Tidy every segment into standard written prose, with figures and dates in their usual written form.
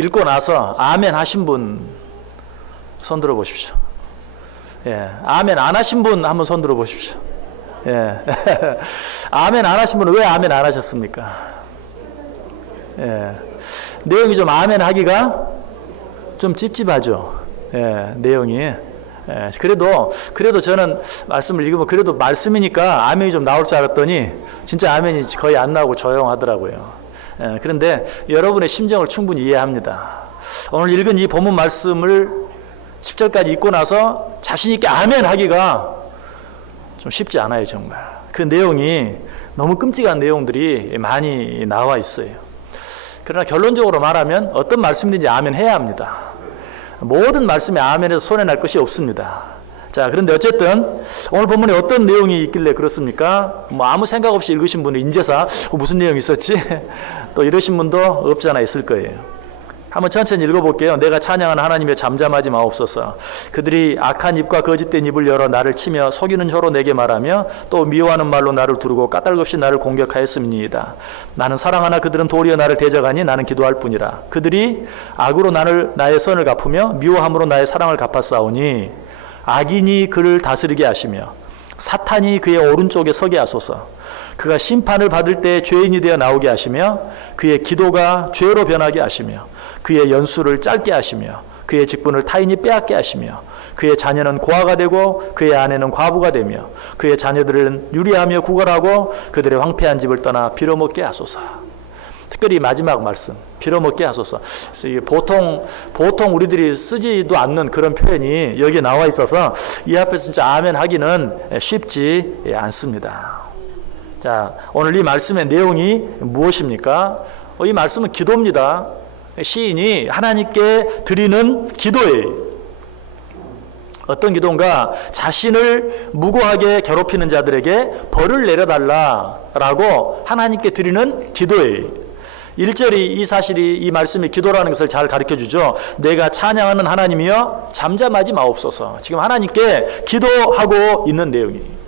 읽고 나서 아멘 하신 분 손 들어 보십시오. 예, 아멘 안 하신 분 한번 손 들어 보십시오. 예, 아멘 안 하신 분은 왜 아멘 안 하셨습니까? 예, 내용이 좀 아멘 하기가 좀 찝찝하죠. 예, 내용이. 예, 그래도 저는 말씀을 읽으면 그래도 말씀이니까 아멘이 좀 나올 줄 알았더니 진짜 아멘이 거의 안 나오고 조용하더라고요. 예, 그런데 여러분의 심정을 충분히 이해합니다. 오늘 읽은 이 본문 말씀을 10절까지 읽고 나서 자신 있게 아멘 하기가 좀 쉽지 않아요, 정말. 그 내용이 너무 끔찍한 내용들이 많이 나와 있어요. 그러나 결론적으로 말하면 어떤 말씀인지 아멘 해야 합니다. 모든 말씀에 아멘에서 손해날 것이 없습니다. 자, 그런데 어쨌든 오늘 본문에 어떤 내용이 있길래 그렇습니까? 뭐 아무 생각 없이 읽으신 분은 인제사 무슨 내용이 있었지? 또 이러신 분도 없지 않아 있을 거예요. 한번 천천히 읽어볼게요. 내가 찬양하는 하나님의 잠잠하지 마옵소서. 그들이 악한 입과 거짓된 입을 열어 나를 치며 속이는 혀로 내게 말하며 또 미워하는 말로 나를 두르고 까닭없이 나를 공격하였음이니이다. 나는 사랑하나 그들은 도리어 나를 대적하니 나는 기도할 뿐이라. 그들이 악으로 나의 선을 갚으며 미워함으로 나의 사랑을 갚았사오니 악인이 그를 다스리게 하시며 사탄이 그의 오른쪽에 서게 하소서. 그가 심판을 받을 때 죄인이 되어 나오게 하시며 그의 기도가 죄로 변하게 하시며 그의 연수를 짧게 하시며 그의 직분을 타인이 빼앗게 하시며 그의 자녀는 고아가 되고 그의 아내는 과부가 되며 그의 자녀들은 유리하며 구걸하고 그들의 황폐한 집을 떠나 빌어먹게 하소서. 특별히 마지막 말씀, 빌어먹게 하소서. 보통 우리들이 쓰지도 않는 그런 표현이 여기에 나와 있어서 이 앞에서 진짜 아멘 하기는 쉽지 않습니다. 자, 오늘 이 말씀의 내용이 무엇입니까? 이 말씀은 기도입니다. 시인이 하나님께 드리는 기도예요. 어떤 기도인가? 자신을 무고하게 괴롭히는 자들에게 벌을 내려달라라고 하나님께 드리는 기도예요. 1절이 이 사실이, 이 말씀이 기도라는 것을 잘 가르쳐주죠. 내가 찬양하는 하나님이여 잠잠하지 마옵소서. 지금 하나님께 기도하고 있는 내용이에요.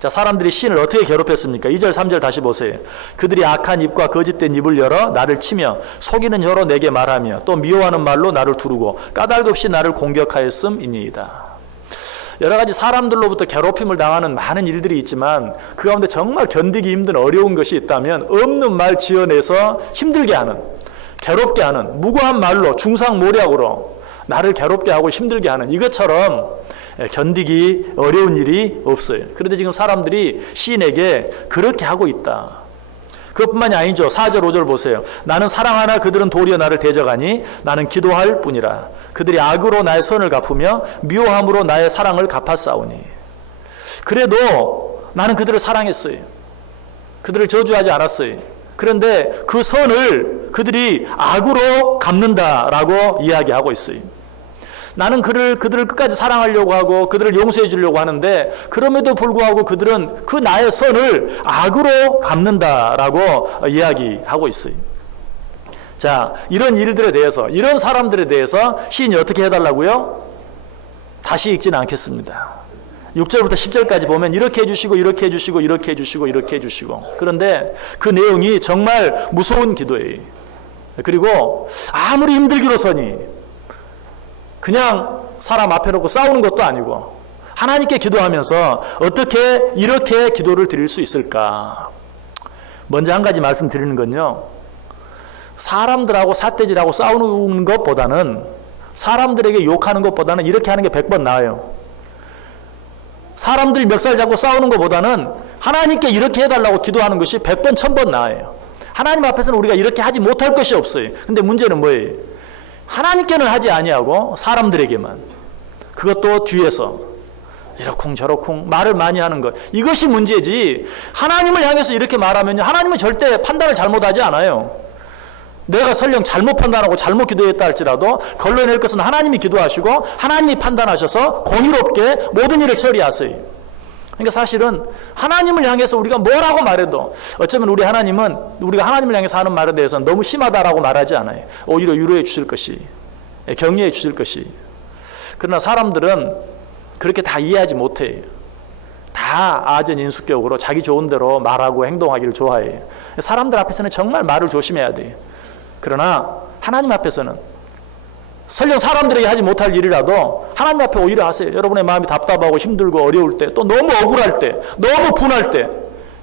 자, 사람들이 시인을 어떻게 괴롭혔습니까? 2절 3절 다시 보세요. 그들이 악한 입과 거짓된 입을 열어 나를 치며 속이는 혀로 내게 말하며 또 미워하는 말로 나를 두르고 까닭없이 나를 공격하였음이니이다. 여러 가지 사람들로부터 괴롭힘을 당하는 많은 일들이 있지만 그 가운데 정말 견디기 힘든 어려운 것이 있다면 없는 말 지어내서 힘들게 하는, 괴롭게 하는 무고한 말로 중상모략으로 나를 괴롭게 하고 힘들게 하는 이것처럼 견디기 어려운 일이 없어요. 그런데 지금 사람들이 시인에게 그렇게 하고 있다. 그것뿐만이 아니죠. 4절 5절 보세요. 나는 사랑하나 그들은 도리어 나를 대적하니 나는 기도할 뿐이라. 그들이 악으로 나의 선을 갚으며 미워함으로 나의 사랑을 갚았사오니. 그래도 나는 그들을 사랑했어요. 그들을 저주하지 않았어요. 그런데 그 선을 그들이 악으로 갚는다라고 이야기하고 있어요. 나는 그들을 끝까지 사랑하려고 하고 그들을 용서해 주려고 하는데 그럼에도 불구하고 그들은 그 나의 선을 악으로 갚는다라고 이야기하고 있어요. 자, 이런 일들에 대해서, 이런 사람들에 대해서 시인이 어떻게 해달라고요? 다시 읽지는 않겠습니다. 6절부터 10절까지 보면 이렇게 해주시고 이렇게 해주시고 이렇게 해주시고 이렇게 해주시고. 그런데 그 내용이 정말 무서운 기도예요. 그리고 아무리 힘들기로서니 그냥 사람 앞에 놓고 싸우는 것도 아니고 하나님께 기도하면서 어떻게 이렇게 기도를 드릴 수 있을까? 먼저 한 가지 말씀드리는 건요, 사람들하고 삿대질하고 싸우는 것보다는, 사람들에게 욕하는 것보다는 이렇게 하는 게 100번 나아요. 사람들이 멱살 잡고 싸우는 것보다는 하나님께 이렇게 해달라고 기도하는 것이 100번 1000번 나아요. 하나님 앞에서는 우리가 이렇게 하지 못할 것이 없어요. 근데 문제는 뭐예요? 하나님께는 하지 아니하고 사람들에게만, 그것도 뒤에서 이러쿵 저러쿵 말을 많이 하는 것, 이것이 문제지. 하나님을 향해서 이렇게 말하면 하나님은 절대 판단을 잘못하지 않아요. 내가 설령 잘못 판단하고 잘못 기도했다 할지라도 걸러낼 것은 하나님이 기도하시고 하나님이 판단하셔서 공의롭게 모든 일을 처리하세요. 그러니까 사실은 하나님을 향해서 우리가 뭐라고 말해도, 어쩌면 우리가 하나님을 향해서 하는 말에 대해서는 너무 심하다라고 말하지 않아요. 오히려 위로해 주실 것이, 격려해 주실 것이. 그러나 사람들은 그렇게 다 이해하지 못해요. 다 아전인수격으로 자기 좋은 대로 말하고 행동하기를 좋아해요. 사람들 앞에서는 정말 말을 조심해야 돼요. 그러나 하나님 앞에서는 설령 사람들에게 하지 못할 일이라도 하나님 앞에 오히려 하세요. 여러분의 마음이 답답하고 힘들고 어려울 때, 또 너무 억울할 때, 너무 분할 때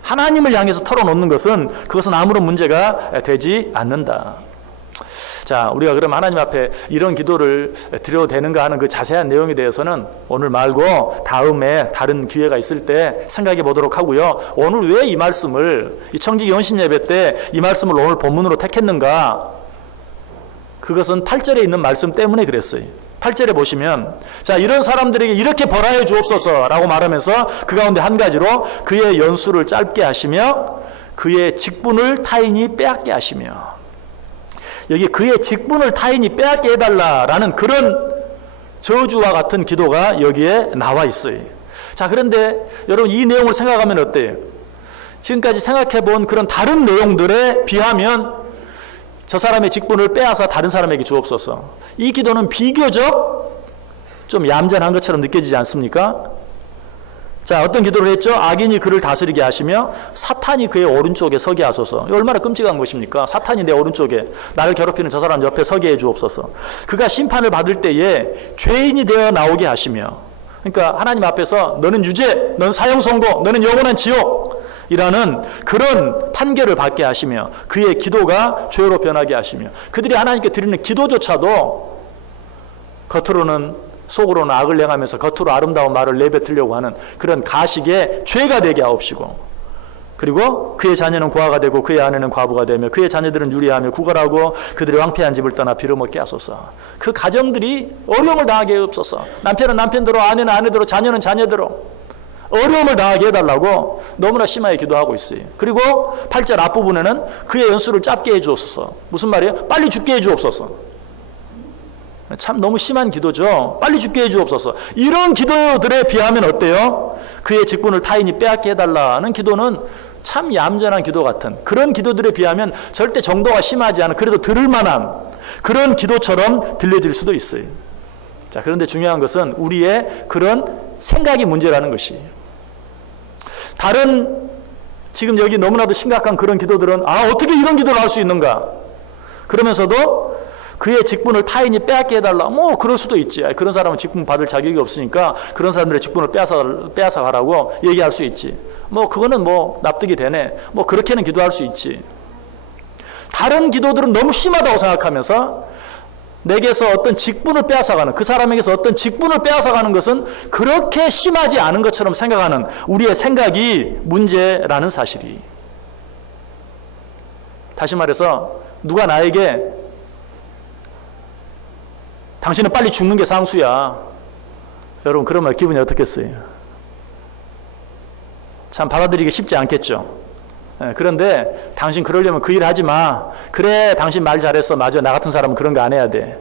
하나님을 향해서 털어놓는 것은 그것은 아무런 문제가 되지 않는다. 자, 우리가 그럼 하나님 앞에 이런 기도를 드려도 되는가 하는 그 자세한 내용에 대해서는 오늘 말고 다음에 다른 기회가 있을 때 생각해 보도록 하고요. 오늘 왜 이 말씀을, 이 청지기 연신 예배 때 이 말씀을 오늘 본문으로 택했는가? 그것은 8절에 있는 말씀 때문에 그랬어요. 8절에 보시면, 자, 이런 사람들에게 이렇게 벌하여 주옵소서 라고 말하면서 그 가운데 한 가지로 그의 연수를 짧게 하시며 그의 직분을 타인이 빼앗게 하시며, 여기 그의 직분을 타인이 빼앗게 해달라라는 그런 저주와 같은 기도가 여기에 나와 있어요. 자, 그런데 여러분 이 내용을 생각하면 어때요? 지금까지 생각해 본 그런 다른 내용들에 비하면 저 사람의 직분을 빼앗아 다른 사람에게 주옵소서. 이 기도는 비교적 좀 얌전한 것처럼 느껴지지 않습니까? 자, 어떤 기도를 했죠? 악인이 그를 다스리게 하시며 사탄이 그의 오른쪽에 서게 하소서. 얼마나 끔찍한 것입니까? 사탄이 내 오른쪽에, 나를 괴롭히는 저 사람 옆에 서게 해 주옵소서. 그가 심판을 받을 때에 죄인이 되어 나오게 하시며, 그러니까 하나님 앞에서 너는 유죄, 너는 사형 선고, 너는 영원한 지옥 이라는 그런 판결을 받게 하시며 그의 기도가 죄로 변하게 하시며 그들이 하나님께 드리는 기도조차도 겉으로는, 속으로는 악을 행하면서 겉으로 아름다운 말을 내뱉으려고 하는 그런 가식의 죄가 되게 하옵시고, 그리고 그의 자녀는 고아가 되고 그의 아내는 과부가 되며 그의 자녀들은 유리하며 구걸하고 그들의 왕폐한 집을 떠나 빌어먹게 하소서. 그 가정들이 어려움을 당하게 하옵소서. 남편은 남편대로, 아내는 아내대로, 자녀는 자녀대로 어려움을 당하게 해달라고 너무나 심하게 기도하고 있어요. 그리고 8절 앞부분에는 그의 연수를 짧게 해주옵소서. 무슨 말이에요? 빨리 죽게 해주옵소서. 참 너무 심한 기도죠. 빨리 죽게 해주옵소서. 이런 기도들에 비하면 어때요? 그의 직분을 타인이 빼앗게 해달라는 기도는 참 얌전한 기도 같은 그런 기도들에 비하면 절대 정도가 심하지 않은, 그래도 들을 만한 그런 기도처럼 들려질 수도 있어요. 자, 그런데 중요한 것은 우리의 그런 생각이 문제라는 것이, 다른 지금 여기 너무나도 심각한 그런 기도들은 어떻게 이런 기도를 할 수 있는가? 그러면서도 그의 직분을 타인이 빼앗게 해달라. 뭐 그럴 수도 있지. 그런 사람은 직분 받을 자격이 없으니까 그런 사람들의 직분을 빼앗아 가라고 얘기할 수 있지. 뭐 그거는 뭐 납득이 되네. 뭐 그렇게는 기도할 수 있지. 다른 기도들은 너무 심하다고 생각하면서 내게서 어떤 직분을 빼앗아가는, 그 사람에게서 어떤 직분을 빼앗아가는 것은 그렇게 심하지 않은 것처럼 생각하는 우리의 생각이 문제라는 사실이. 다시 말해서 누가 나에게 당신은 빨리 죽는 게 상수야. 여러분 그러면 기분이 어떻겠어요? 참 받아들이기 쉽지 않겠죠. 그런데 당신 그러려면 그 일 하지 마. 그래 당신 말 잘했어. 맞아, 나 같은 사람은 그런 거 안 해야 돼.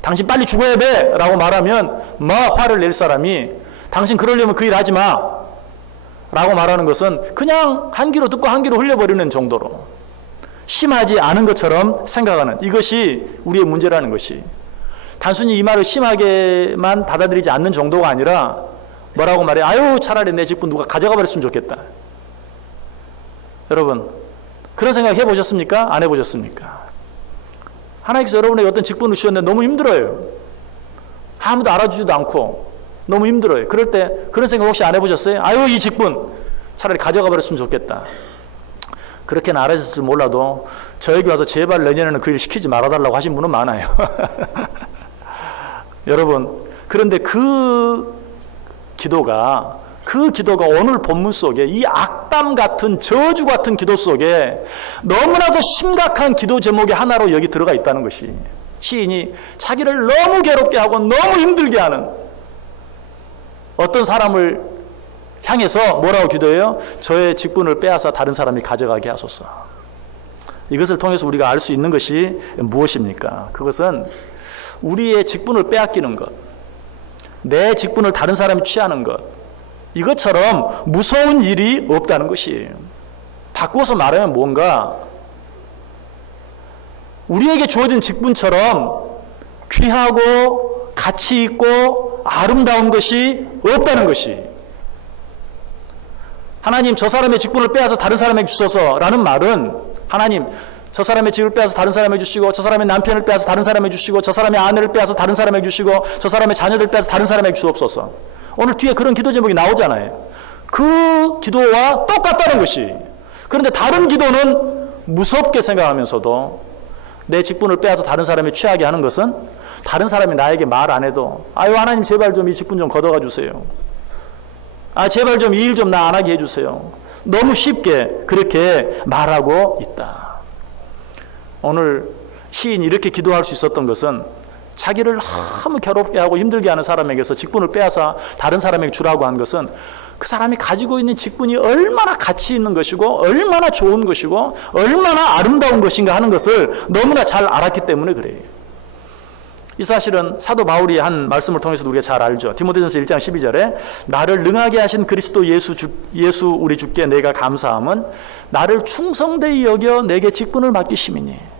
당신 빨리 죽어야 돼 라고 말하면 막 화를 낼 사람이 당신 그러려면 그 일 하지 마 라고 말하는 것은 그냥 한 귀로 듣고 한 귀로 흘려버리는 정도로 심하지 않은 것처럼 생각하는, 이것이 우리의 문제라는 것이, 단순히 이 말을 심하게만 받아들이지 않는 정도가 아니라 뭐라고 말해? 아유 차라리 내 직분 누가 가져가 버렸으면 좋겠다. 여러분 그런 생각 해보셨습니까? 안 해보셨습니까? 하나님께서 여러분에게 어떤 직분을 주셨는데 너무 힘들어요. 아무도 알아주지도 않고 너무 힘들어요. 그럴 때 그런 생각 혹시 안 해보셨어요? 아유 이 직분 차라리 가져가 버렸으면 좋겠다. 그렇게는 알아줬을 줄 몰라도 저에게 와서 제발 내년에는 그 일 시키지 말아달라고 하신 분은 많아요. 여러분 그런데 그 기도가 오늘 본문 속에 이 악담 같은 저주 같은 기도 속에 너무나도 심각한 기도 제목의 하나로 여기 들어가 있다는 것이, 시인이 자기를 너무 괴롭게 하고 너무 힘들게 하는 어떤 사람을 향해서 뭐라고 기도해요? 저의 직분을 빼앗아 다른 사람이 가져가게 하소서. 이것을 통해서 우리가 알 수 있는 것이 무엇입니까? 그것은 우리의 직분을 빼앗기는 것, 내 직분을 다른 사람이 취하는 것, 이것처럼 무서운 일이 없다는 것이에요. 바꾸어서 말하면 뭔가 우리에게 주어진 직분처럼 귀하고 가치 있고 아름다운 것이 없다는 것이, 하나님 저 사람의 직분을 빼앗아 다른 사람에게 주소서라는 말은 하나님 저 사람의 집을 빼앗아 다른 사람에게 주시고, 저 사람의 남편을 빼앗아 다른 사람에게 주시고, 저 사람의 아내를 빼앗아 다른 사람에게 주시고, 저 사람의 자녀들 빼앗아 다른 사람에게 주옵소서. 오늘 뒤에 그런 기도 제목이 나오잖아요. 그 기도와 똑같다는 것이. 그런데 다른 기도는 무섭게 생각하면서도 내 직분을 빼앗아 다른 사람이 취하게 하는 것은 다른 사람이 나에게 말 안 해도 아유 하나님 제발 좀 이 직분 좀 걷어가 주세요. 아 제발 좀 이 일 좀 나 안 하게 해주세요. 너무 쉽게 그렇게 말하고 있다. 오늘 시인이 이렇게 기도할 수 있었던 것은 자기를 너무 괴롭게 하고 힘들게 하는 사람에게서 직분을 빼앗아 다른 사람에게 주라고 한 것은 그 사람이 가지고 있는 직분이 얼마나 가치 있는 것이고 얼마나 좋은 것이고 얼마나 아름다운 것인가 하는 것을 너무나 잘 알았기 때문에 그래요. 이 사실은 사도 바울이 한 말씀을 통해서도 우리가 잘 알죠. 디모데전서 1장 12절에 나를 능하게 하신 그리스도 예수 우리 주께 내가 감사함은 나를 충성되이 여겨 내게 직분을 맡기심이니.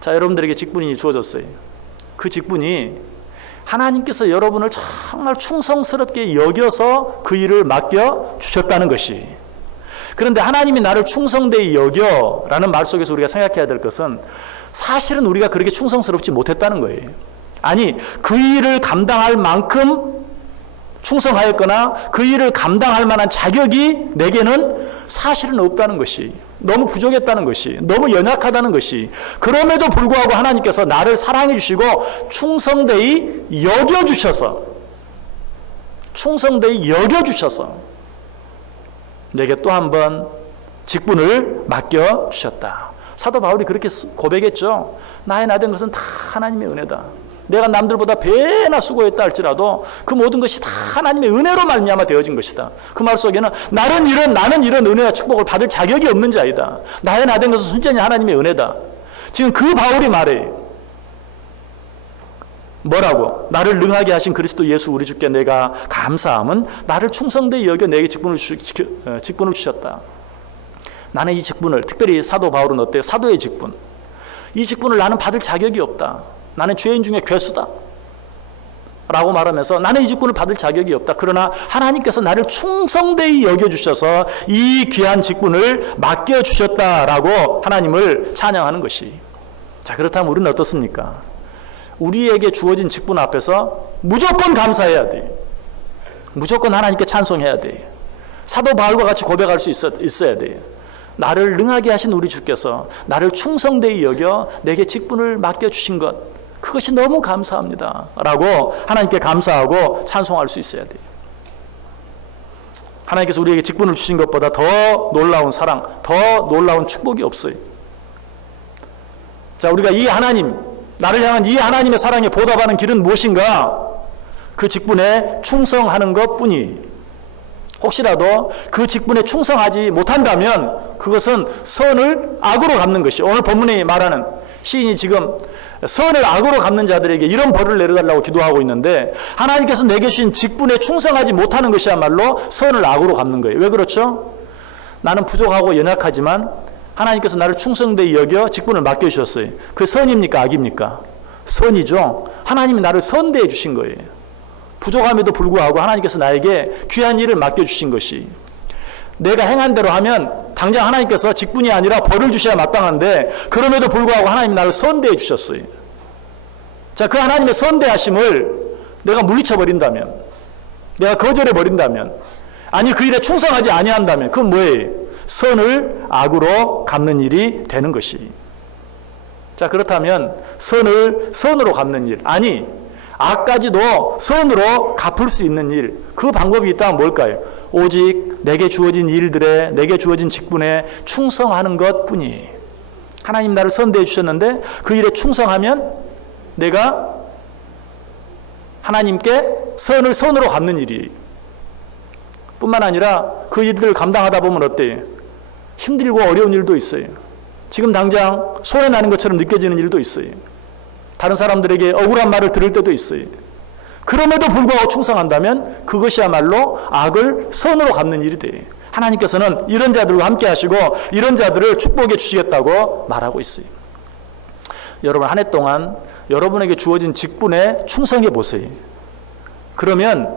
자, 여러분들에게 직분이 주어졌어요. 그 직분이 하나님께서 여러분을 정말 충성스럽게 여겨서 그 일을 맡겨 주셨다는 것이. 그런데 하나님이 나를 충성되이 여겨 라는 말 속에서 우리가 생각해야 될 것은 사실은 우리가 그렇게 충성스럽지 못했다는 거예요. 아니, 그 일을 감당할 만큼 충성하였거나 그 일을 감당할 만한 자격이 내게는 사실은 없다는 것이, 너무 부족했다는 것이, 너무 연약하다는 것이. 그럼에도 불구하고 하나님께서 나를 사랑해 주시고 충성되이 여겨주셔서, 충성되이 여겨주셔서 내게 또 한 번 직분을 맡겨주셨다. 사도 바울이 그렇게 고백했죠. 나의 나 된 것은 다 하나님의 은혜다. 내가 남들보다 배나 수고했다 할지라도 그 모든 것이 다 하나님의 은혜로 말미암아 되어진 것이다. 그 말 속에는 나는 이런 은혜와 축복을 받을 자격이 없는 자이다. 나의 나 된 것은 순전히 하나님의 은혜다. 지금 그 바울이 말해. 뭐라고? 나를 능하게 하신 그리스도 예수 우리 주께 내가 감사함은 나를 충성되이 여겨 내게 직분을 주셨다. 나는 이 직분을, 특별히 사도 바울은 어때요? 사도의 직분. 이 직분을 나는 받을 자격이 없다. 나는 죄인 중에 괴수다 라고 말하면서 나는 이 직분을 받을 자격이 없다. 그러나 하나님께서 나를 충성되이 여겨주셔서 이 귀한 직분을 맡겨주셨다라고 하나님을 찬양하는 것이. 자, 그렇다면 우리는 어떻습니까? 우리에게 주어진 직분 앞에서 무조건 감사해야 돼. 무조건 하나님께 찬송해야 돼. 사도 바울과 같이 고백할 수 있어야 돼. 나를 능하게 하신 우리 주께서 나를 충성되이 여겨 내게 직분을 맡겨주신 것, 그것이 너무 감사합니다 라고 하나님께 감사하고 찬송할 수 있어야 돼요. 하나님께서 우리에게 직분을 주신 것보다 더 놀라운 사랑, 더 놀라운 축복이 없어요. 자, 우리가 이 하나님, 나를 향한 이 하나님의 사랑에 보답하는 길은 무엇인가? 그 직분에 충성하는 것뿐이. 혹시라도 그 직분에 충성하지 못한다면 그것은 선을 악으로 갚는 것이, 오늘 본문에 말하는 시인이 지금 선을 악으로 갚는 자들에게 이런 벌을 내려달라고 기도하고 있는데, 하나님께서 내게 주신 직분에 충성하지 못하는 것이야말로 선을 악으로 갚는 거예요. 왜 그렇죠? 나는 부족하고 연약하지만 하나님께서 나를 충성되이 여겨 직분을 맡겨주셨어요. 그게 선입니까 악입니까? 선이죠. 하나님이 나를 선대해 주신 거예요. 부족함에도 불구하고 하나님께서 나에게 귀한 일을 맡겨주신 것이, 내가 행한 대로 하면 당장 하나님께서 직분이 아니라 벌을 주셔야 마땅한데 그럼에도 불구하고 하나님이 나를 선대해 주셨어요. 자, 그 하나님의 선대하심을 내가 물리쳐버린다면, 내가 거절해버린다면, 아니 그 일에 충성하지 아니한다면 그건 뭐예요? 선을 악으로 갚는 일이 되는 것이. 자, 그렇다면 선을 선으로 갚는 일, 아니 악까지도 선으로 갚을 수 있는 일, 그 방법이 있다면 뭘까요? 오직 내게 주어진 일들에, 내게 주어진 직분에 충성하는 것뿐이. 하나님 나를 선대해 주셨는데 그 일에 충성하면 내가 하나님께 선을 선으로 갚는 일이. 뿐만 아니라 그 일들을 감당하다 보면 어때요? 힘들고 어려운 일도 있어요. 지금 당장 손해 나는 것처럼 느껴지는 일도 있어요. 다른 사람들에게 억울한 말을 들을 때도 있어요. 그럼에도 불구하고 충성한다면 그것이야말로 악을 선으로 갚는 일이 돼요. 하나님께서는 이런 자들과 함께 하시고 이런 자들을 축복해 주시겠다고 말하고 있어요. 여러분, 한 해 동안 여러분에게 주어진 직분에 충성해 보세요. 그러면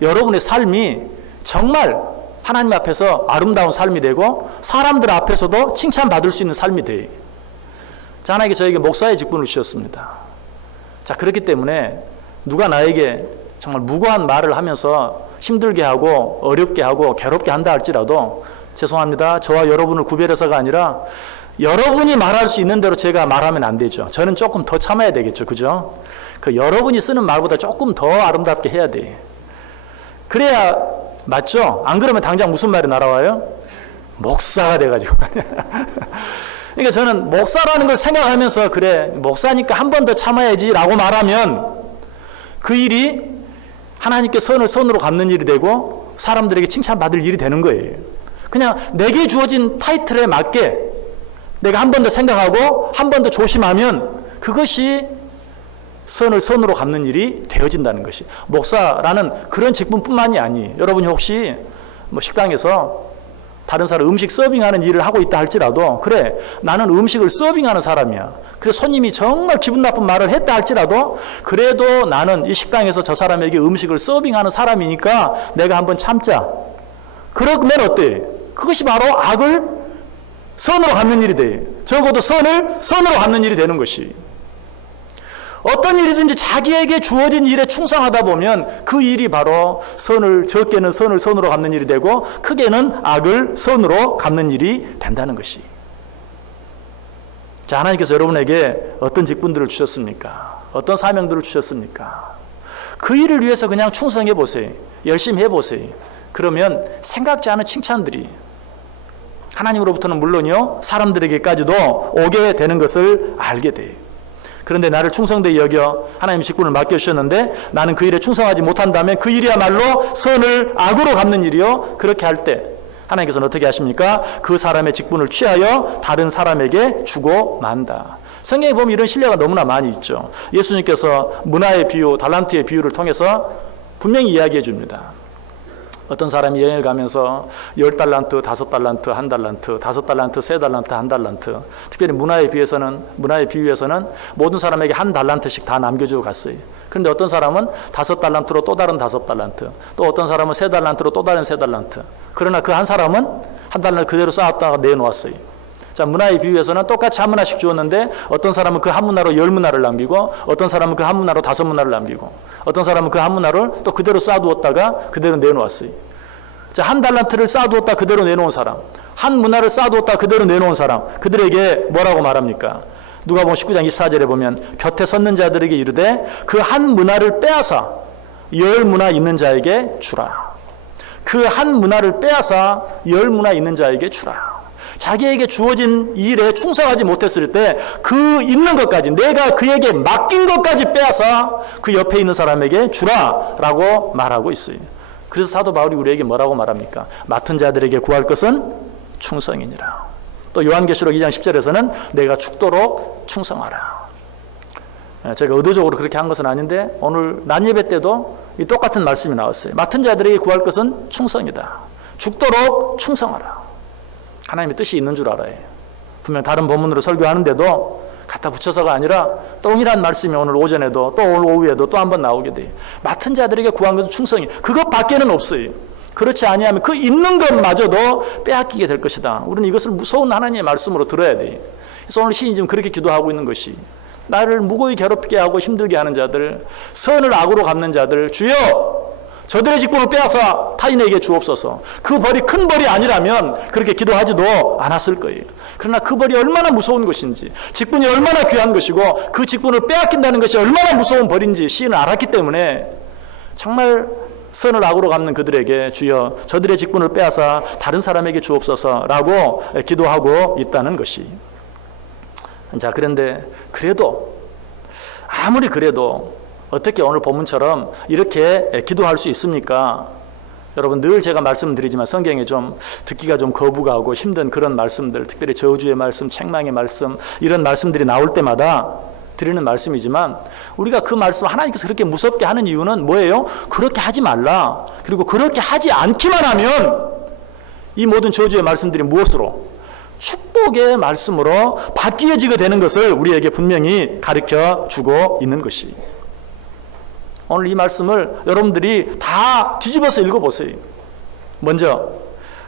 여러분의 삶이 정말 하나님 앞에서 아름다운 삶이 되고 사람들 앞에서도 칭찬받을 수 있는 삶이 돼요. 자, 하나님께 저에게 목사의 직분을 주셨습니다. 자, 그렇기 때문에 누가 나에게 정말 무고한 말을 하면서 힘들게 하고 어렵게 하고 괴롭게 한다 할지라도 죄송합니다. 저와 여러분을 구별해서가 아니라 여러분이 말할 수 있는 대로 제가 말하면 안 되죠. 저는 조금 더 참아야 되겠죠. 그죠? 그 여러분이 쓰는 말보다 조금 더 아름답게 해야 돼. 그래야 맞죠? 안 그러면 당장 무슨 말이 날아와요? 목사가 돼가지고. 그러니까 저는 목사라는 걸 생각하면서 그래 목사니까 한 번 더 참아야지 라고 말하면 그 일이 하나님께 선을 선으로 갚는 일이 되고 사람들에게 칭찬받을 일이 되는 거예요. 그냥 내게 주어진 타이틀에 맞게 내가 한 번 더 생각하고 한 번 더 조심하면 그것이 선을 선으로 갚는 일이 되어진다는 것이 목사라는 그런 직분뿐만이 아니에요. 여러분이 혹시 뭐 식당에서 다른 사람 음식 서빙하는 일을 하고 있다 할지라도 그래 나는 음식을 서빙하는 사람이야. 그래 손님이 정말 기분 나쁜 말을 했다 할지라도 그래도 나는 이 식당에서 저 사람에게 음식을 서빙하는 사람이니까 내가 한번 참자. 그러면 어때? 그것이 바로 악을 선으로 갚는 일이 돼. 적어도 선을 선으로 갚는 일이 되는 것이. 어떤 일이든지 자기에게 주어진 일에 충성하다 보면 그 일이 바로 적게는 선을 선으로 갚는 일이 되고 크게는 악을 선으로 갚는 일이 된다는 것이. 자, 하나님께서 여러분에게 어떤 직분들을 주셨습니까? 어떤 사명들을 주셨습니까? 그 일을 위해서 그냥 충성해 보세요. 열심히 해보세요. 그러면 생각지 않은 칭찬들이 하나님으로부터는 물론이요 사람들에게까지도 오게 되는 것을 알게 돼요. 그런데 나를 충성되이 여겨 하나님의 직분을 맡겨주셨는데 나는 그 일에 충성하지 못한다면 그 일이야말로 선을 악으로 갚는 일이요. 그렇게 할 때 하나님께서는 어떻게 하십니까? 그 사람의 직분을 취하여 다른 사람에게 주고 만다. 성경에 보면 이런 신뢰가 너무나 많이 있죠. 예수님께서 문화의 비유, 달란트의 비유를 통해서 분명히 이야기해 줍니다. 어떤 사람이 여행을 가면서 10달란트, 5달란트, 1달란트, 5달란트, 3달란트, 1달란트. 특별히 문화의 비유에서는 모든 사람에게 1달란트씩 다 남겨주고 갔어요. 그런데 어떤 사람은 5달란트로 또 다른 5달란트, 또 어떤 사람은 3달란트로 또 다른 3달란트. 그러나 그 한 사람은 1달란트 그대로 쌓았다가 내놓았어요. 자, 문화의 비유에서는 똑같이 한 문화씩 주었는데 어떤 사람은 그 한 문화로 10문화를 남기고 어떤 사람은 그 한 문화로 5문화를 남기고 어떤 사람은 그 한 문화를 또 그대로 쌓아두었다가 그대로 내놓았어요. 자, 1달란트를 쌓아두었다 그대로 내놓은 사람, 한 문화를 쌓아두었다 그대로 내놓은 사람, 그들에게 뭐라고 말합니까? 누가복음 19장 24절에 보면 곁에 섰는 자들에게 이르되 그 한 문화를 빼앗아 10문화 있는 자에게 주라. 그 한 문화를 빼앗아 10문화 있는 자에게 주라. 자기에게 주어진 일에 충성하지 못했을 때 그 있는 것까지 내가 그에게 맡긴 것까지 빼앗아 그 옆에 있는 사람에게 주라라고 말하고 있어요. 그래서 사도 바울이 우리에게 뭐라고 말합니까? 맡은 자들에게 구할 것은 충성이니라. 또 요한계시록 2장 10절에서는 내가 죽도록 충성하라. 제가 의도적으로 그렇게 한 것은 아닌데 오늘 난예배 때도 이 똑같은 말씀이 나왔어요. 맡은 자들에게 구할 것은 충성이다. 죽도록 충성하라. 하나님의 뜻이 있는 줄 알아요. 분명 다른 본문으로 설교하는데도 갖다 붙여서가 아니라 동일한 말씀이 오늘 오전에도 또 오늘 오후에도 또 한 번 나오게 돼요. 맡은 자들에게 구한 것은 충성이. 그것밖에는 없어요. 그렇지 아니하면 그 있는 것마저도 빼앗기게 될 것이다. 우리는 이것을 무서운 하나님의 말씀으로 들어야 돼요. 그래서 오늘 시인이 지금 그렇게 기도하고 있는 것이 나를 무고히 괴롭게 하고 힘들게 하는 자들, 선을 악으로 갚는 자들, 주여 저들의 직분을 빼앗아 타인에게 주옵소서. 그 벌이 큰 벌이 아니라면 그렇게 기도하지도 않았을 거예요. 그러나 그 벌이 얼마나 무서운 것인지, 직분이 얼마나 귀한 것이고 그 직분을 빼앗긴다는 것이 얼마나 무서운 벌인지 시인은 알았기 때문에 정말 선을 악으로 갚는 그들에게 주여 저들의 직분을 빼앗아 다른 사람에게 주옵소서라고 기도하고 있다는 것이. 자, 그런데 그래도 아무리 그래도 어떻게 오늘 본문처럼 이렇게 기도할 수 있습니까? 여러분 늘 제가 말씀드리지만 성경에 좀 듣기가 좀 거부가고 힘든 그런 말씀들, 특별히 저주의 말씀, 책망의 말씀 이런 말씀들이 나올 때마다 드리는 말씀이지만 우리가 그 말씀 하나님께서 그렇게 무섭게 하는 이유는 뭐예요? 그렇게 하지 말라. 그리고 그렇게 하지 않기만 하면 이 모든 저주의 말씀들이 무엇으로? 축복의 말씀으로 바뀌어지게 되는 것을 우리에게 분명히 가르쳐 주고 있는 것이. 오늘 이 말씀을 여러분들이 다 뒤집어서 읽어보세요. 먼저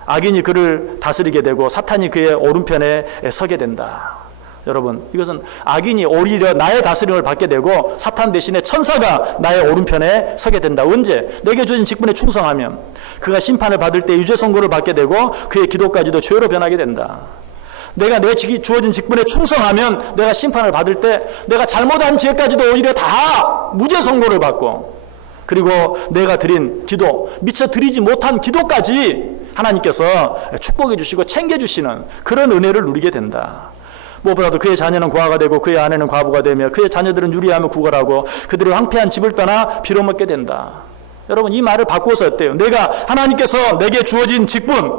악인이 그를 다스리게 되고 사탄이 그의 오른편에 서게 된다. 여러분, 이것은 악인이 오히려 나의 다스림을 받게 되고 사탄 대신에 천사가 나의 오른편에 서게 된다. 언제? 내게 주어진 직분에 충성하면 그가 심판을 받을 때 유죄 선고를 받게 되고 그의 기도까지도 죄로 변하게 된다. 내가 내 주어진 직분에 충성하면 내가 심판을 받을 때 내가 잘못한 죄까지도 오히려 다 무죄 선고를 받고, 그리고 내가 드린 기도, 미처 드리지 못한 기도까지 하나님께서 축복해 주시고 챙겨주시는 그런 은혜를 누리게 된다. 무엇보다도 그의 자녀는 고아가 되고 그의 아내는 과부가 되며 그의 자녀들은 유리하며 구걸하고 그들이 황폐한 집을 떠나 빌어먹게 된다. 여러분, 이 말을 바꾸어서 어때요? 내가 하나님께서 내게 주어진 직분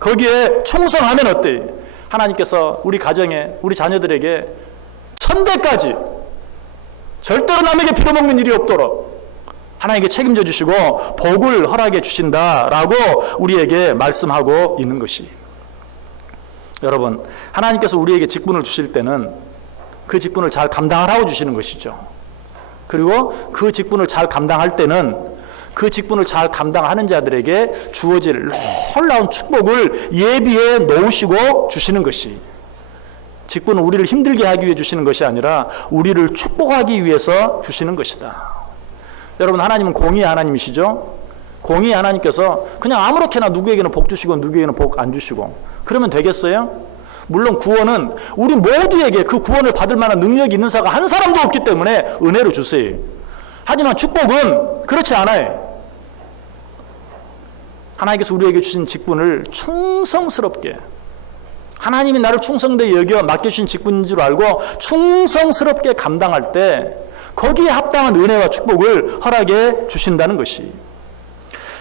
거기에 충성하면 어때요? 하나님께서 우리 가정에 우리 자녀들에게 천대까지 절대로 남에게 빌어먹는 일이 없도록 하나님께 책임져 주시고 복을 허락해 주신다라고 우리에게 말씀하고 있는 것이, 여러분, 하나님께서 우리에게 직분을 주실 때는 그 직분을 잘 감당하라고 주시는 것이죠. 그리고 그 직분을 잘 감당할 때는 그 직분을 잘 감당하는 자들에게 주어질 놀라운 축복을 예비해 놓으시고 주시는 것이, 직분은 우리를 힘들게 하기 위해 주시는 것이 아니라 우리를 축복하기 위해서 주시는 것이다. 여러분, 하나님은 공의의 하나님이시죠. 공의의 하나님께서 그냥 아무렇게나 누구에게는 복 주시고 누구에게는 복 안 주시고 그러면 되겠어요? 물론 구원은 우리 모두에게 그 구원을 받을 만한 능력이 있는 자가 한 사람도 없기 때문에 은혜로 주세요. 하지만 축복은 그렇지 않아요. 하나님께서 우리에게 주신 직분을 충성스럽게, 하나님이 나를 충성되게 여겨 맡겨주신 직분인 줄 알고 충성스럽게 감당할 때 거기에 합당한 은혜와 축복을 허락해 주신다는 것이,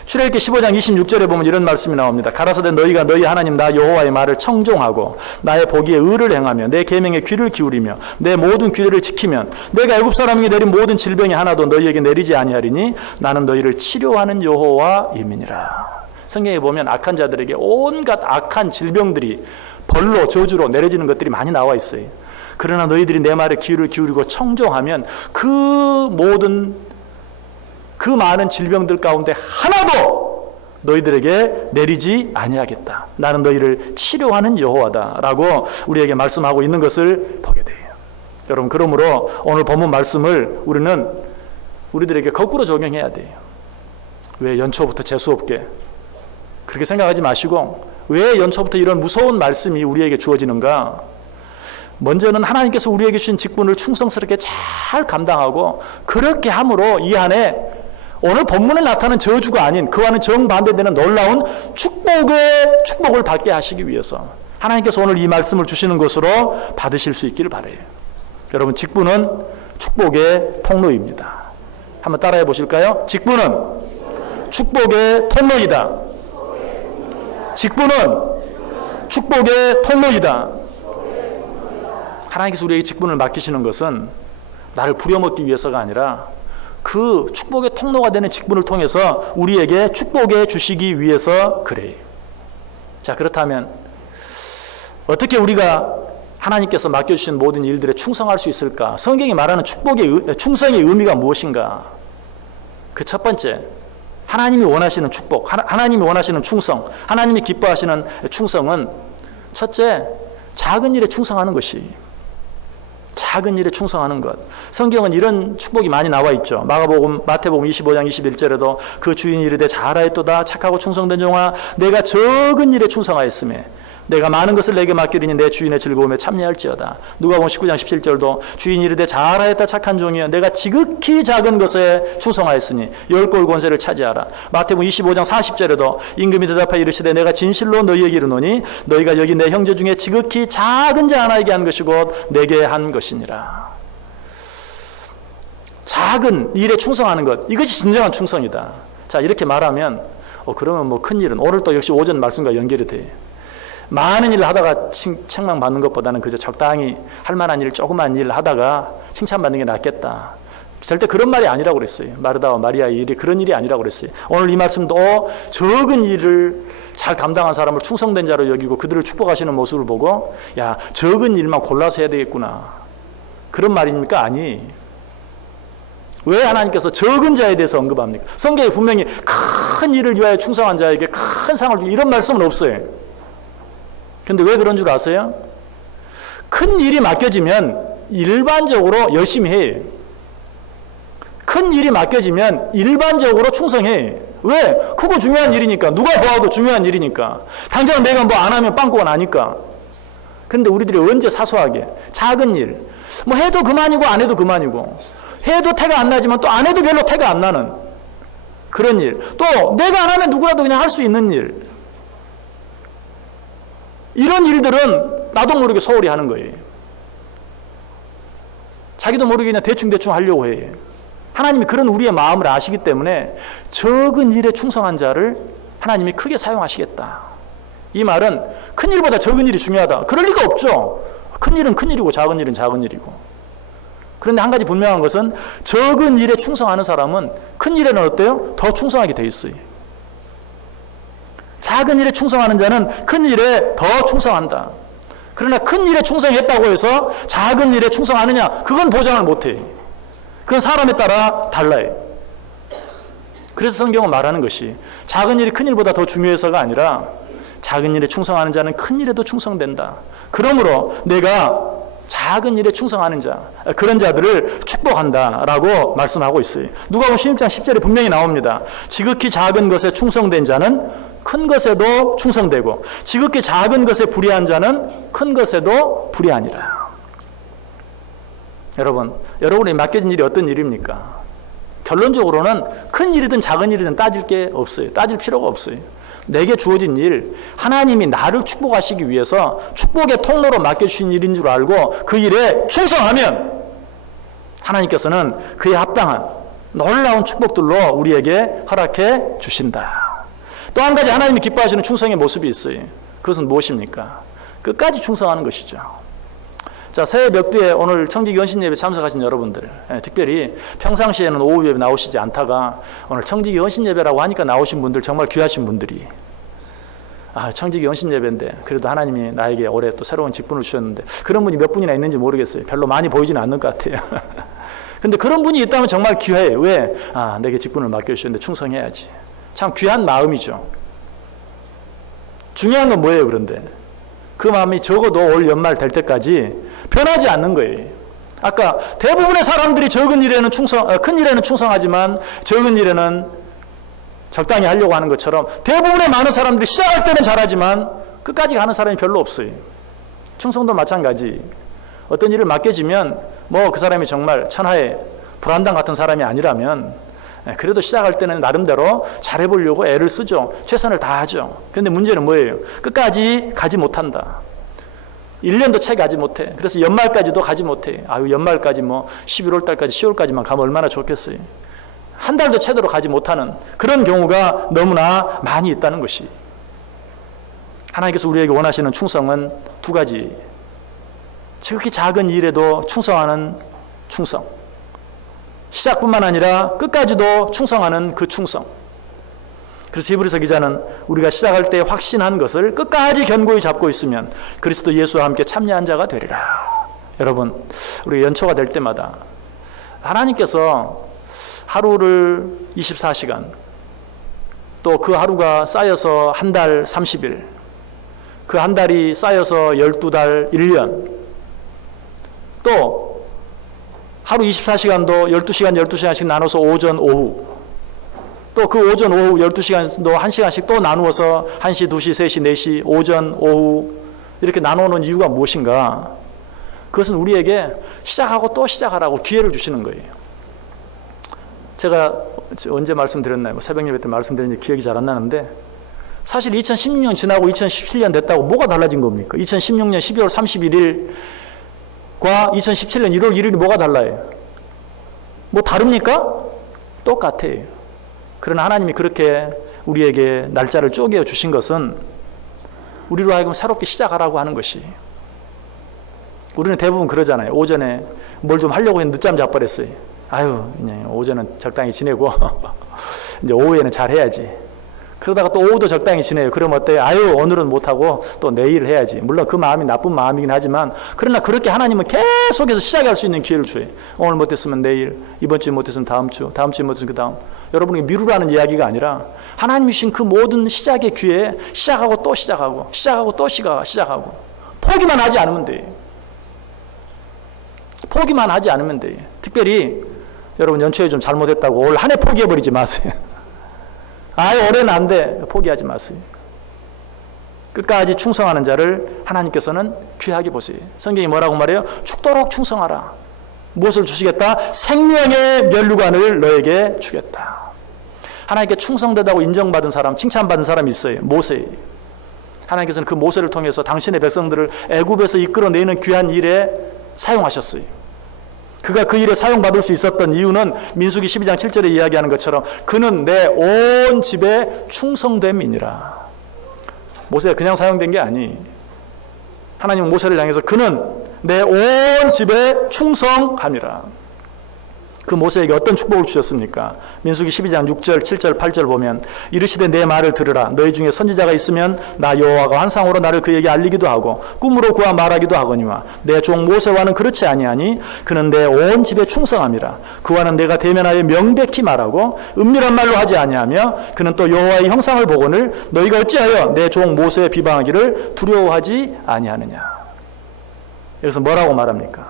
출애굽기 15장 26절에 보면 이런 말씀이 나옵니다. 가라사대 너희가 너희 하나님 나 여호와의 말을 청종하고 나의 보기에 의를 행하며 내 계명에 귀를 기울이며 내 모든 규례를 지키면 내가 애굽 사람에게 내린 모든 질병이 하나도 너희에게 내리지 아니하리니 나는 너희를 치료하는 여호와임이니라. 성경에 보면 악한 자들에게 온갖 악한 질병들이 벌로 저주로 내려지는 것들이 많이 나와 있어요. 그러나 너희들이 내 말에 귀를 기울이고 청종하면 그 모든 그 많은 질병들 가운데 하나도 너희들에게 내리지 아니하겠다. 나는 너희를 치료하는 여호와다라고 우리에게 말씀하고 있는 것을 보게 돼요. 여러분, 그러므로 오늘 본문 말씀을 우리는 우리들에게 거꾸로 적용해야 돼요. 왜 연초부터 재수 없게 그렇게 생각하지 마시고, 왜 연초부터 이런 무서운 말씀이 우리에게 주어지는가? 먼저는 하나님께서 우리에게 주신 직분을 충성스럽게 잘 감당하고 그렇게 함으로 이 안에 오늘 본문에 나타나는 저주가 아닌 그와는 정반대되는 놀라운 축복을 받게 하시기 위해서 하나님께서 오늘 이 말씀을 주시는 것으로 받으실 수 있기를 바라요. 여러분, 직분은 축복의 통로입니다. 한번 따라해 보실까요? 직분은 축복의 통로이다. 직분은 축복의 통로이다. 하나님께서 우리에게 직분을 맡기시는 것은 나를 부려먹기 위해서가 아니라 그 축복의 통로가 되는 직분을 통해서 우리에게 축복해 주시기 위해서 그래요. 자, 그렇다면 어떻게 우리가 하나님께서 맡겨주신 모든 일들에 충성할 수 있을까? 성경이 말하는 충성의 의미가 무엇인가? 그 첫 번째, 하나님이 원하시는 축복, 하나님이 원하시는 충성, 하나님이 기뻐하시는 충성은 첫째, 작은 일에 충성하는 것이, 작은 일에 충성하는 것. 성경은 이런 축복이 많이 나와 있죠. 마태복음 25장 21절에도 그 주인이 이르되 잘하였도다 착하고 충성된 종아 내가 적은 일에 충성하였으며 내가 많은 것을 내게 맡기리니 내 주인의 즐거움에 참여할지어다. 누가복음 19장 17절도 주인이 이르되 잘하였다 착한 종이여 내가 지극히 작은 것에 충성하였으니 10골 권세를 차지하라. 마태복음 25장 40절에도 임금이 대답하여 이르시되 내가 진실로 너희에게 이르노니 너희가 여기 내 형제 중에 지극히 작은 자 하나에게 한 것이 곧 내게 한 것이니라. 작은 일에 충성하는 것, 이것이 진정한 충성이다. 자, 이렇게 말하면 그러면 뭐 큰 일은, 오늘 또 역시 오전 말씀과 연결이 돼. 많은 일을 하다가 책망받는 것보다는 그저 적당히 할 만한 일, 조그만 일 하다가 칭찬받는 게 낫겠다. 절대 그런 말이 아니라고 그랬어요. 마르다와 마리아의 일이 그런 일이 아니라고 그랬어요. 오늘 이 말씀도 적은 일을 잘 감당한 사람을 충성된 자로 여기고 그들을 축복하시는 모습을 보고 야, 적은 일만 골라서 해야 되겠구나. 그런 말입니까? 아니. 왜 하나님께서 적은 자에 대해서 언급합니까? 성경에 분명히 큰 일을 위하여 충성한 자에게 큰 상을 주고 이런 말씀은 없어요. 근데 왜 그런 줄 아세요? 큰 일이 맡겨지면 일반적으로 열심히 해. 큰 일이 맡겨지면 일반적으로 충성해. 왜? 크고 중요한 일이니까. 누가 보아도 중요한 일이니까. 당장 내가 뭐 안 하면 빵꾸가 나니까. 그런데 우리들이 언제 사소하게 작은 일, 뭐 해도 그만이고 안 해도 그만이고, 해도 태가 안 나지만 또 안 해도 별로 태가 안 나는 그런 일, 또 내가 안 하면 누구라도 그냥 할 수 있는 일, 이런 일들은 나도 모르게 소홀히 하는 거예요. 자기도 모르게 그냥 대충 하려고 해. 하나님이 그런 우리의 마음을 아시기 때문에 적은 일에 충성한 자를 하나님이 크게 사용하시겠다. 이 말은 큰 일보다 적은 일이 중요하다. 그럴 리가 없죠. 큰 일은 큰 일이고 작은 일은 작은 일이고. 그런데 한 가지 분명한 것은 적은 일에 충성하는 사람은 큰 일에는 어때요? 더 충성하게 돼 있어요. 작은 일에 충성하는 자는 큰 일에 더 충성한다. 그러나 큰 일에 충성했다고 해서 작은 일에 충성하느냐? 그건 보장을 못해. 그건 사람에 따라 달라요. 그래서 성경은 말하는 것이 작은 일이 큰 일보다 더 중요해서가 아니라 작은 일에 충성하는 자는 큰 일에도 충성된다. 그러므로 내가 작은 일에 충성하는 자, 그런 자들을 축복한다라고 말씀하고 있어요. 누가복음 16장 10절에 분명히 나옵니다. 지극히 작은 것에 충성된 자는 큰 것에도 충성되고 지극히 작은 것에 불의한 자는 큰 것에도 불의하니라. 여러분이 맡겨진 일이 어떤 일입니까? 결론적으로는 큰 일이든 작은 일이든 따질 게 없어요. 따질 필요가 없어요. 내게 주어진 일, 하나님이 나를 축복하시기 위해서 축복의 통로로 맡겨주신 일인 줄 알고 그 일에 충성하면 하나님께서는 그에 합당한 놀라운 축복들로 우리에게 허락해 주신다. 또 한 가지 하나님이 기뻐하시는 충성의 모습이 있어요. 그것은 무엇입니까? 끝까지 충성하는 것이죠. 자, 새해 벽두에 오늘 청지기 연신 예배 참석하신 여러분들, 특별히 평상시에는 오후 예배 나오시지 않다가 오늘 청지기 연신 예배라고 하니까 나오신 분들, 정말 귀하신 분들이, 청지기 연신 예배인데 그래도 하나님이 나에게 올해 또 새로운 직분을 주셨는데, 그런 분이 몇 분이나 있는지 모르겠어요. 별로 많이 보이지는 않는 것 같아요. 근데 그런 분이 있다면 정말 귀해요. 왜? 내게 직분을 맡겨주셨는데 충성해야지. 참 귀한 마음이죠. 중요한 건 뭐예요, 그런데? 그 마음이 적어도 올 연말 될 때까지 변하지 않는 거예요. 아까 대부분의 사람들이 큰 일에는 충성하지만 적은 일에는 적당히 하려고 하는 것처럼 대부분의 많은 사람들이 시작할 때는 잘하지만 끝까지 가는 사람이 별로 없어요. 충성도 마찬가지. 어떤 일을 맡겨지면 그 사람이 정말 천하의 불안당 같은 사람이 아니라면 그래도 시작할 때는 나름대로 잘해보려고 애를 쓰죠. 최선을 다하죠. 그런데 문제는 뭐예요? 끝까지 가지 못한다. 1년도 채 가지 못해. 그래서 연말까지도 가지 못해. 연말까지 11월 달까지 10월까지만 가면 얼마나 좋겠어요. 한 달도 채대로 가지 못하는 그런 경우가 너무나 많이 있다는 것이. 하나님께서 우리에게 원하시는 충성은 두 가지. 지극히 작은 일에도 충성하는 충성. 시작뿐만 아니라 끝까지도 충성하는 그 충성. 그래서 히브리서 기자는 우리가 시작할 때 확신한 것을 끝까지 견고히 잡고 있으면 그리스도 예수와 함께 참여한 자가 되리라. 여러분, 우리 연초가 될 때마다 하나님께서 하루를 24시간, 또 그 하루가 쌓여서 한 달 30일, 그 한 달이 쌓여서 12달 1년, 또 하루 24시간도 12시간 12시간씩 나눠서 오전 오후, 또 그 오전 오후 12시간도 1시간씩 또 나누어서 1시, 2시, 3시, 4시, 오전, 오후 이렇게 나누는 이유가 무엇인가? 그것은 우리에게 시작하고 또 시작하라고 기회를 주시는 거예요. 제가 언제 말씀드렸나요? 새벽 예배 때 말씀드렸는지 기억이 잘 안 나는데, 사실 2016년 지나고 2017년 됐다고 뭐가 달라진 겁니까? 2016년 12월 31일과 2017년 1월 1일이 뭐가 달라요? 다릅니까? 똑같아요. 그러나 하나님이 그렇게 우리에게 날짜를 쪼개어 주신 것은 우리로 하여금 새롭게 시작하라고 하는 것이. 우리는 대부분 그러잖아요. 오전에 뭘 좀 하려고 했는데 늦잠 자버렸어요. 그냥 오전은 적당히 지내고 이제 오후에는 잘 해야지. 그러다가 또 오후도 적당히 지내요. 그럼 어때요? 오늘은 못하고 또 내일 해야지. 물론 그 마음이 나쁜 마음이긴 하지만, 그러나 그렇게 하나님은 계속해서 시작할 수 있는 기회를 줘요. 오늘 못했으면 내일, 이번 주에 못했으면 다음 주, 다음 주에 못했으면 그 다음. 여러분에게 미루라는 이야기가 아니라 하나님이 주신 그 모든 시작의 기회에 시작하고 또 시작하고 시작하고 또 시작하고 포기만 하지 않으면 돼요. 포기만 하지 않으면 돼요. 특별히 여러분 연초에 좀 잘못했다고 올 한 해 포기해버리지 마세요. 아예 올해는 안 돼. 포기하지 마세요. 끝까지 충성하는 자를 하나님께서는 귀하게 보세요. 성경이 뭐라고 말해요? 죽도록 충성하라. 무엇을 주시겠다? 생명의 면류관을 너에게 주겠다. 하나님께 충성되다고 인정받은 사람, 칭찬받은 사람이 있어요. 모세. 하나님께서는 그 모세를 통해서 당신의 백성들을 애굽에서 이끌어내는 귀한 일에 사용하셨어요. 그가 그 일에 사용받을 수 있었던 이유는 민수기 12장 7절에 이야기하는 것처럼 그는 내 온 집에 충성됨이니라. 모세가 그냥 사용된 게 아니. 하나님은 모세를 향해서 그는 내 온 집에 충성함이라. 그 모세에게 어떤 축복을 주셨습니까? 민수기 12장 6절, 7절, 8절 보면 이르시되 내 말을 들으라. 너희 중에 선지자가 있으면 나 여호와가 환상으로 나를 그에게 알리기도 하고 꿈으로 그와 말하기도 하거니와 내 종 모세와는 그렇지 아니하니 그는 내 온 집에 충성함이라. 그와는 내가 대면하여 명백히 말하고 은밀한 말로 하지 아니하며 그는 또 여호와의 형상을 보거늘 너희가 어찌하여 내 종 모세의 비방하기를 두려워하지 아니하느냐. 그래서 뭐라고 말합니까?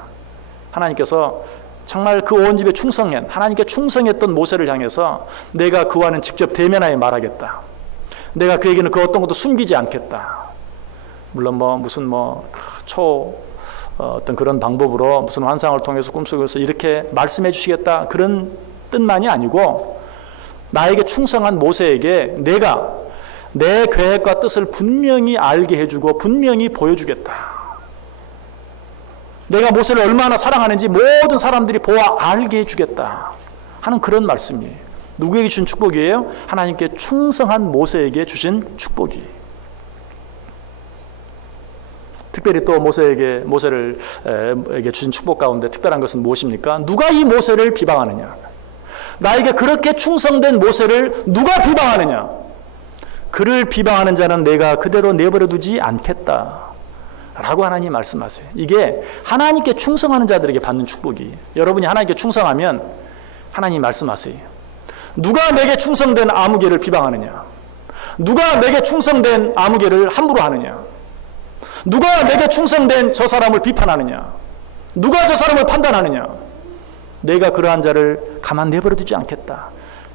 하나님께서 정말 그 온 집에 충성한 하나님께 충성했던 모세를 향해서 내가 그와는 직접 대면하여 말하겠다. 내가 그에게는 그 어떤 것도 숨기지 않겠다. 물론 무슨 어떤 그런 방법으로 무슨 환상을 통해서 꿈속에서 이렇게 말씀해 주시겠다 그런 뜻만이 아니고 나에게 충성한 모세에게 내가 내 계획과 뜻을 분명히 알게 해주고 분명히 보여주겠다. 내가 모세를 얼마나 사랑하는지 모든 사람들이 보아 알게 해주겠다 하는 그런 말씀이에요. 누구에게 주신 축복이에요? 하나님께 충성한 모세에게 주신 축복이에요. 특별히 또 모세에게 주신 축복 가운데 특별한 것은 무엇입니까? 누가 이 모세를 비방하느냐? 나에게 그렇게 충성된 모세를 누가 비방하느냐? 그를 비방하는 자는 내가 그대로 내버려 두지 않겠다 라고 하나님 말씀하세요. 이게 하나님께 충성하는 자들에게 받는 축복이에요. 여러분이 하나님께 충성하면 하나님 말씀하세요. 누가 내게 충성된 아무개를 비방하느냐? 누가 내게 충성된 아무개를 함부로 하느냐? 누가 내게 충성된 저 사람을 비판하느냐? 누가 저 사람을 판단하느냐? 내가 그러한 자를 가만 내버려 두지 않겠다.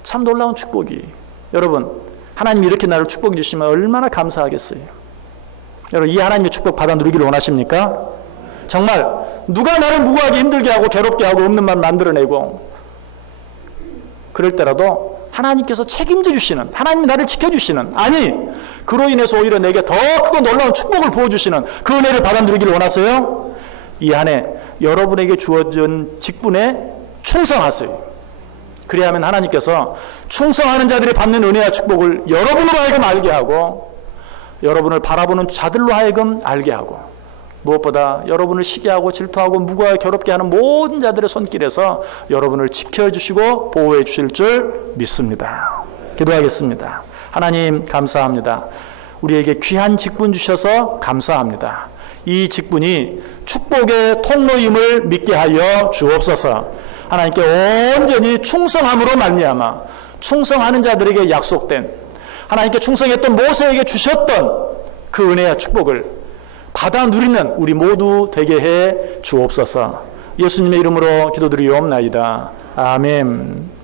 참 놀라운 축복이. 여러분, 하나님이 이렇게 나를 축복해 주시면 얼마나 감사하겠어요. 여러분, 이 하나님의 축복 받아 누리기를 원하십니까? 정말 누가 나를 무고하게 힘들게 하고 괴롭게 하고 없는 말 만들어내고 그럴 때라도 하나님께서 책임져 주시는, 하나님이 나를 지켜주시는, 아니 그로 인해서 오히려 내게 더 크고 놀라운 축복을 부어주시는 그 은혜를 받아 누리기를 원하세요? 이 한 해 여러분에게 주어진 직분에 충성하세요. 그래야만 하나님께서 충성하는 자들이 받는 은혜와 축복을 여러분으로 하여금 알게 하고 여러분을 바라보는 자들로 하여금 알게 하고 무엇보다 여러분을 시기하고 질투하고 무고하게 괴롭게 하는 모든 자들의 손길에서 여러분을 지켜주시고 보호해 주실 줄 믿습니다. 기도하겠습니다. 하나님 감사합니다. 우리에게 귀한 직분 주셔서 감사합니다. 이 직분이 축복의 통로임을 믿게 하여 주옵소서. 하나님께 온전히 충성함으로 말미암아 충성하는 자들에게 약속된 하나님께 충성했던 모세에게 주셨던 그 은혜와 축복을 받아 누리는 우리 모두 되게 해 주옵소서. 예수님의 이름으로 기도드리옵나이다. 아멘.